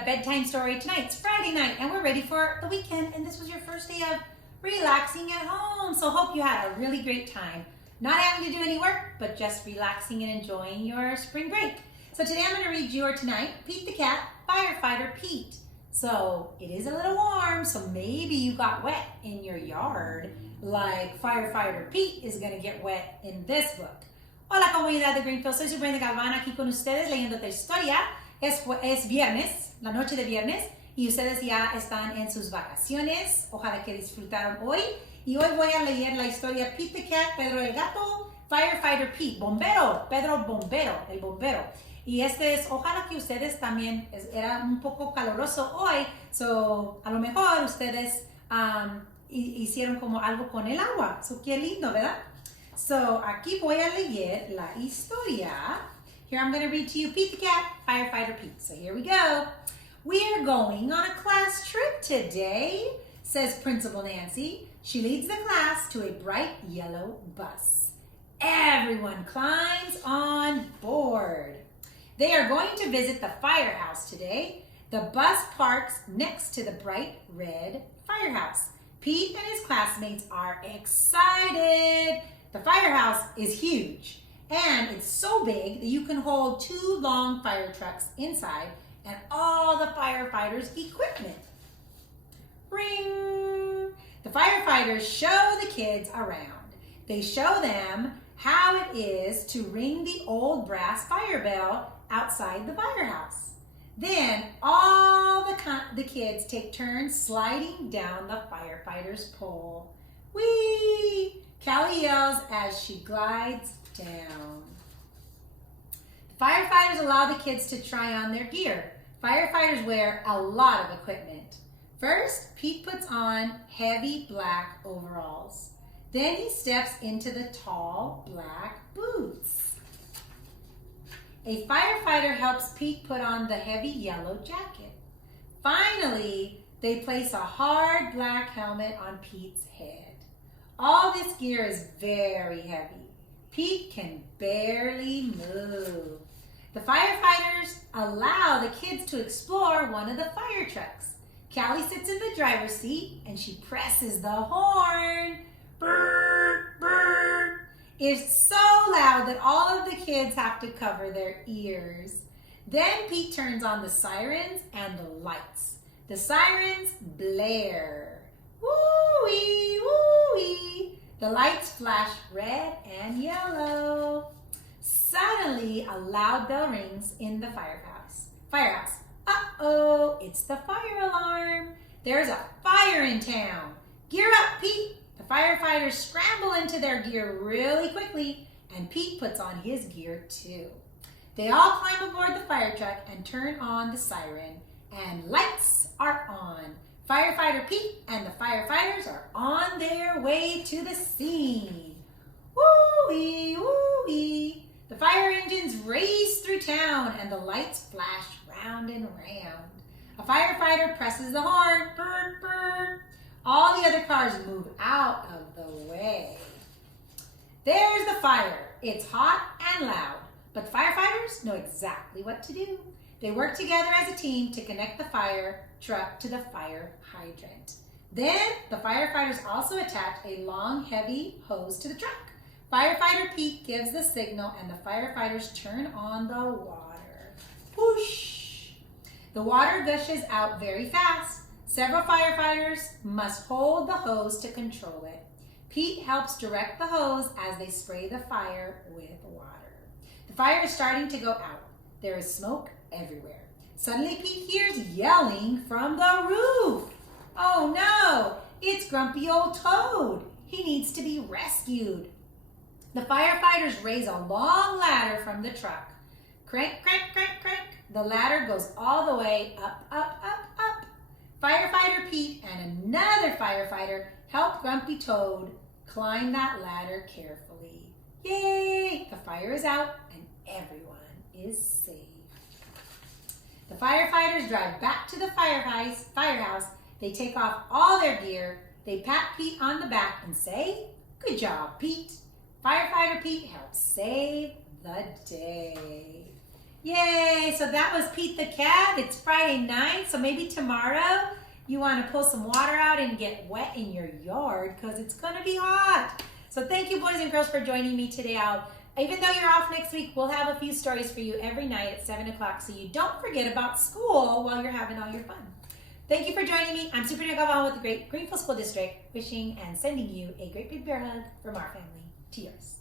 a bedtime story. Tonight's Friday night and we're ready for the weekend, and this was your first day of relaxing at home. So hope you had a really great time. Not having to do any work, but just relaxing and enjoying your spring break. So today I'm going to read your tonight, Pete the Cat, Firefighter Pete. So it is a little warm, so maybe you got wet in your yard like Firefighter Pete is going to get wet in this book. Hola comunidad de Greenfield, soy su Brenda Galván aquí con ustedes leyendo esta historia. Es viernes, la noche de viernes, y ustedes ya están en sus vacaciones. Ojalá que disfrutaron hoy. Y hoy voy a leer la historia Pete the Cat, Pedro el Gato, Firefighter Pete, bombero, Pedro bombero, el bombero. Y ojalá que ustedes también, era un poco caluroso hoy, so a lo mejor ustedes hicieron como algo con el agua. So qué lindo, ¿verdad? So aquí voy a leer la historia. Here I'm going to read to you Pete the Cat, Firefighter Pete. So here we go. We are going on a class trip today, says Principal Nancy. She leads the class to a bright yellow bus. Everyone climbs on board. They are going to visit the Firehouse today. The bus parks next to the bright red Firehouse. Pete and his classmates are excited. The Firehouse is huge, and it's so big that you can hold 2 long fire trucks inside and all the firefighters' equipment. Ring! The firefighters show the kids around. They show them how it is to ring the old brass fire bell outside the firehouse. Then all the kids take turns sliding down the firefighter's pole. Whee! Callie yells as she glides down. The firefighters allow the kids to try on their gear. Firefighters wear a lot of equipment. First, Pete puts on heavy black overalls. Then he steps into the tall black boots. A firefighter helps Pete put on the heavy yellow jacket. Finally, they place a hard black helmet on Pete's head. All this gear is very heavy. Pete can barely move. The firefighters allow the kids to explore one of the fire trucks. Callie sits in the driver's seat and she presses the horn. Brr, brr. It's so loud that all of the kids have to cover their ears. Then Pete turns on the sirens and the lights. The sirens blare. Woo-wee, woo-wee. The lights flash red and yellow. Suddenly, a loud bell rings in the firehouse. Uh-oh, it's the fire alarm. There's a fire in town. Gear up, Pete. The firefighters scramble into their gear really quickly, and Pete puts on his gear too. They all climb aboard the fire truck and turn on the siren, and lights are on. Firefighter Pete and the firefighters are on their way to the scene. Woo-wee, woo-wee. The fire engines race through town and the lights flash round and round. A firefighter presses the horn. Brr, brr. All the other cars move out of the way. There's the fire. It's hot and loud, but the firefighters know exactly what to do. They work together as a team to connect the fire truck to the fire hydrant. Then the firefighters also attach a long, heavy hose to the truck. Firefighter Pete gives the signal and the firefighters turn on the water. Whoosh! The water gushes out very fast. Several firefighters must hold the hose to control it. Pete helps direct the hose as they spray the fire with water. The fire is starting to go out. There is smoke everywhere. Suddenly Pete hears yelling from the roof. Oh no, it's Grumpy Old Toad. He needs to be rescued. The firefighters raise a long ladder from the truck. Crank, crank, crank, crank. The ladder goes all the way up, up, up, up. Firefighter Pete and another firefighter help Grumpy Toad climb that ladder carefully. Yay! The fire is out and everyone is safe. The firefighters drive back to the firehouse. They take off all their gear. They pat Pete on the back and say, "Good job, Pete." Firefighter Pete helps save the day. Yay! So that was Pete the cat. It's Friday night, so maybe tomorrow you want to pull some water out and get wet in your yard because it's going to be hot. So thank you, boys and girls, for joining me today. Even though you're off next week, we'll have a few stories for you every night at 7 o'clock so you don't forget about school while you're having all your fun. Thank you for joining me. I'm Super Gavan with the Great Greenfield School District, wishing and sending you a great big bear hug from our family to yours.